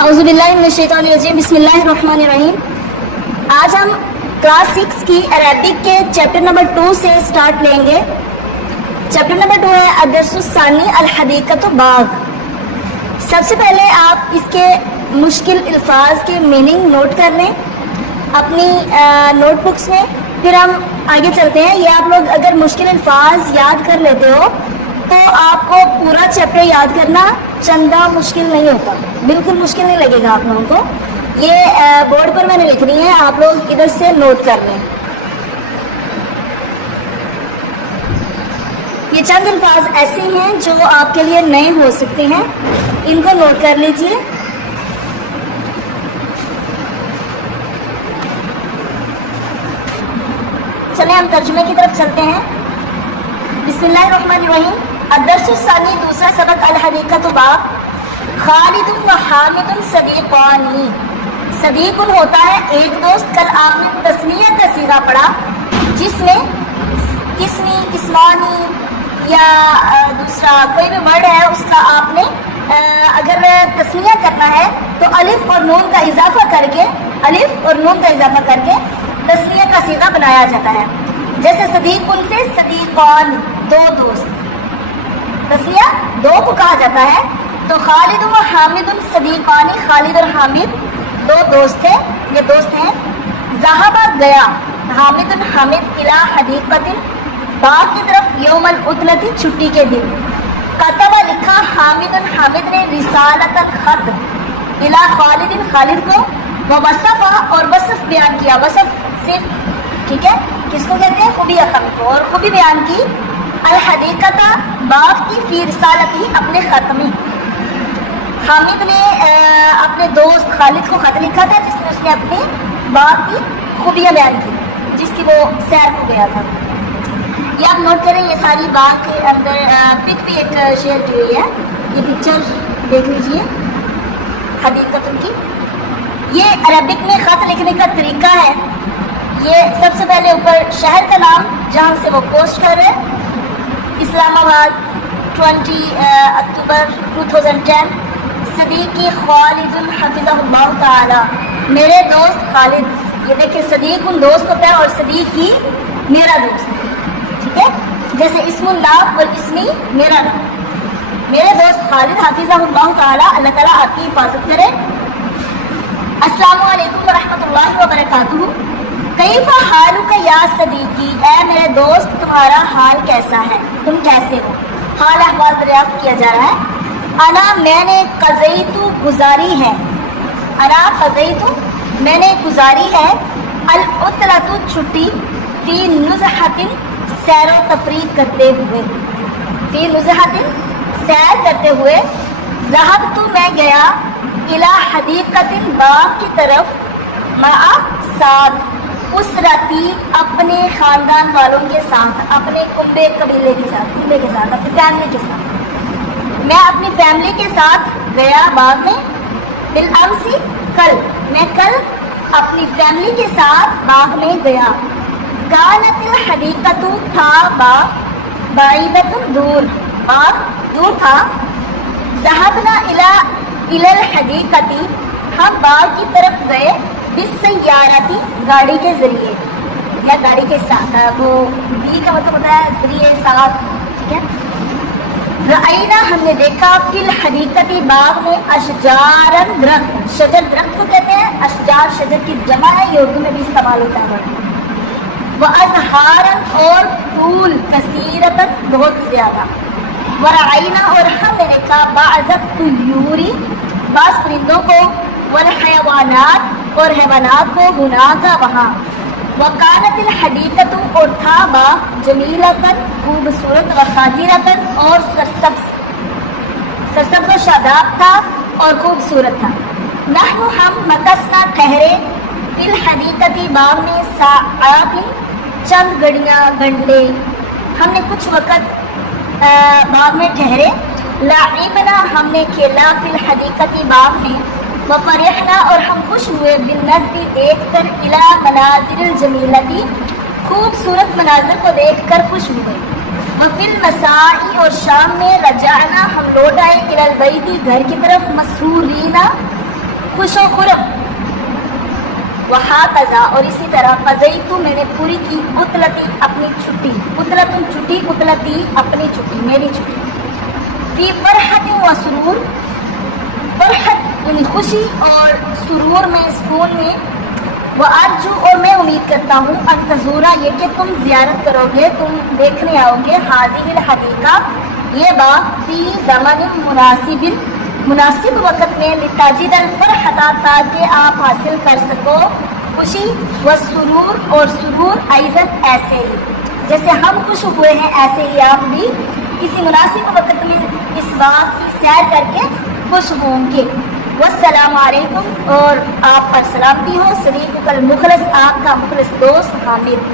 اعوذ باللہ من الشیطان الرجیم، بسم اللہ الرحمن الرحیم۔ آج ہم کلاس 6 کی عربک کے چیپٹر نمبر 2 سے سٹارٹ لیں گے۔ چیپٹر نمبر 2 ہے الدرس الثانی الحدیقۃ باغ۔ سب سے پہلے آپ اس کے مشکل الفاظ کے میننگ نوٹ کر لیں اپنی نوٹ بکس میں، پھر ہم آگے چلتے ہیں۔ یہ آپ لوگ اگر مشکل الفاظ یاد کر لیتے ہو تو آپ کو پورا چیپٹر یاد کرنا چندہ مشکل نہیں ہوتا، بالکل مشکل نہیں لگے گا آپ لوگوں کو۔ یہ بورڈ پر میں نے لکھنی ہے، آپ لوگ ادھر سے نوٹ کر لیں۔ یہ چند الفاظ ایسے ہیں جو آپ کے لیے نئے ہو سکتے ہیں، ان کو نوٹ کر لیجئے۔ چلیں ہم ترجمے کی طرف چلتے ہیں۔ بسم اللہ الرحمن الرحیم۔ الدرس الثانی، دوسرا سبق، الحدیقۃ باغ۔ خالد و حامد صدیقانی۔ صدیق ہوتا ہے ایک دوست۔ کل آپ نے تسمیہ کا صیغہ پڑھا جس میں اسمی، اسمانی یا دوسرا کوئی بھی ورڈ ہے اس کا آپ نے اگر تسمیہ کرنا ہے تو الف اور نون کا اضافہ کر کے تسمیہ کا صیغہ بنایا جاتا ہے۔ جیسے صدیق ان سے صدیقان، دو دوست، تسمیہ دو کو کہا جاتا ہے۔ تو خالد و حامد صدیقانی، خالد اور حامد دو دوست ہیں، یہ دوست ہیں۔ ذهب گیا حامد الی حدیقۃ، باغ کی طرف، یوم العطلۃ، چھٹی کے دن۔ کتب لکھا حامد نے رسالۃ، خط، الی خالد، خالد کو، ووصف اور وصف بیان کیا، وصف صرف ٹھیک ہے کس کو کہتے ہیں؟ خوبی اخم کو، اور خوبی بیان کی الحدیقۃ، باغ کی، فی رسالتی، اپنے خط میں۔ حامد نے اپنے دوست خالد کو خط لکھا تھا جس میں اس نے اپنی باغ کی خوبیاں بیان کی، جس کی وہ سیر کو گیا تھا۔ یہ آپ نوٹ کریں، یہ ساری باغ کے اندر پک بھی ایک شیئر کی ہوئی ہے، یہ پکچر دیکھ لیجئے حدیقت کی۔ یہ عربک میں خط لکھنے کا طریقہ ہے۔ یہ سب سے پہلے اوپر شہر کا نام جہاں سے وہ پوسٹ کر رہے ہیں، اسلام آباد، 20 اکتوبر 2010۔ صدیقی خالد حفظہ اللہ تعالی، میرے دوست خالد۔ یہ دیکھیں صدیق ان دوست ہوتا ہے اور صدیق ہی میرا دوست ہے، ٹھیک ہے؟ جیسے اسم اللہ اور اسمی میرا نام۔ میرے دوست خالد حفظہ اللہ تعالی، اللہ تعالیٰ آپ کی حفاظت کرے۔ السلام علیکم ورحمۃ اللہ وبرکاتہ۔ کیف حالک یا صدیقی، اے میرے دوست تمہارا حال کیسا ہے، تم کیسے ہو؟ حال احوال دریافت کیا جا رہا ہے۔ انا، میں نے، قضیتو، گزاری ہے، انا قضیتو، میں نے گزاری ہے، العطلۃ، چھٹی، فی نزہۃ، سیر و تفریح کرتے ہوئے، فی نزہۃ، سیر کرتے ہوئے۔ ذهبت، میں گیا، الی حدیقۃ، باغ کی طرف، مع، ساتھ، اسرتی، اپنے خاندان والوں کے ساتھ، اپنے کنبے قبیلے کے ساتھ، کنبے کے ساتھ، اپنی فیملی کے ساتھ۔ میں اپنی فیملی کے ساتھ گیا باغ میں۔ بالامس، کل، میں کل اپنی فیملی کے ساتھ باغ میں گیا۔ کانت الحدیقۃ، تھا باغ، بعیدۃ، دور، باغ دور تھا۔ ذهبنا الی الحدیقۃ، ہم باغ کی طرف گئے، بالسیارۃ، گاڑی کے ذریعے یا گاڑی کے ساتھ، وہ بی کا مطلب ہوتا ہے ذریعے، ساتھ، ٹھیک ہے؟ رأینا، ہم نے دیکھا، فی الحدیقۃ، باغ میں، اشجارا، درخت، شجر درخت کو کہتے ہیں، اشجار شجر کی جمع ہے، یہ اردو میں بھی استعمال ہوتا ہے۔ وازہارا، اور پھول، کثیرتا، بہت زیادہ۔ ورعینا، اور ہم نے دیکھا، بعض الطیور، بعض پرندوں کو، والحیوانات، اور حیوانات کو، ہناکا، وہاں۔ وکانت الحدیقۃ، اور تھا باغ، جمیلۃ، خوبصورت، وخضرۃ، اور سرسبز و شاداب تھا اور خوبصورت تھا۔ نحن، ہم، مکثنا، ٹھہرے، فی الحدیقۃ، باغ میں، ساعات، چند گھڑیاں، گھنٹے، ہم نے کچھ وقت باغ میں ٹھہرے۔ لعبنا، ہم نے کھیلا، فی الحدیقۃ، باغ میں۔ وفرحنا، اور ہم خوش ہوئے، بالنظر، دیکھ کر، الی مناظر الجمیلۃ، خوبصورت مناظر کو دیکھ کر خوش ہوئے۔ وفی المساء، اور شام میں، رجعنا، ہم لوٹ آئے، الی البیت، گھر کی طرف، مسرورین، خوش و خرم. وہاکذا اور اسی طرح قضیت میں نے پوری کی عطلتی اپنی چھٹی. عطلتن چھٹی, عطلتی اپنی چھٹی, میری چھٹی. فی فرحت و سرور, فرحت یعنی خوشی اور سرور میں, سکون میں. وارجو اور میں امید کرتا ہوں ان تزورا یہ کہ تم زیارت کرو گے, تم دیکھنے آؤ گے. حاضر الحدیقہ یہ باغ فی زمن مناسب, مناسب وقت میں. لتجد الفرحۃ تاکہ آپ حاصل کر سکو خوشی. والسرور اور سرور ایضا ایسے ہی جیسے ہم خوش ہوئے ہیں ایسے ہی آپ بھی کسی مناسب وقت میں اس باغ کی سیر کر کے خوش ہوں گے. والسلام علیکم اور آپ پر سلامتی ہو. صدیق المخلص آپ کا مخلص دوست حامد.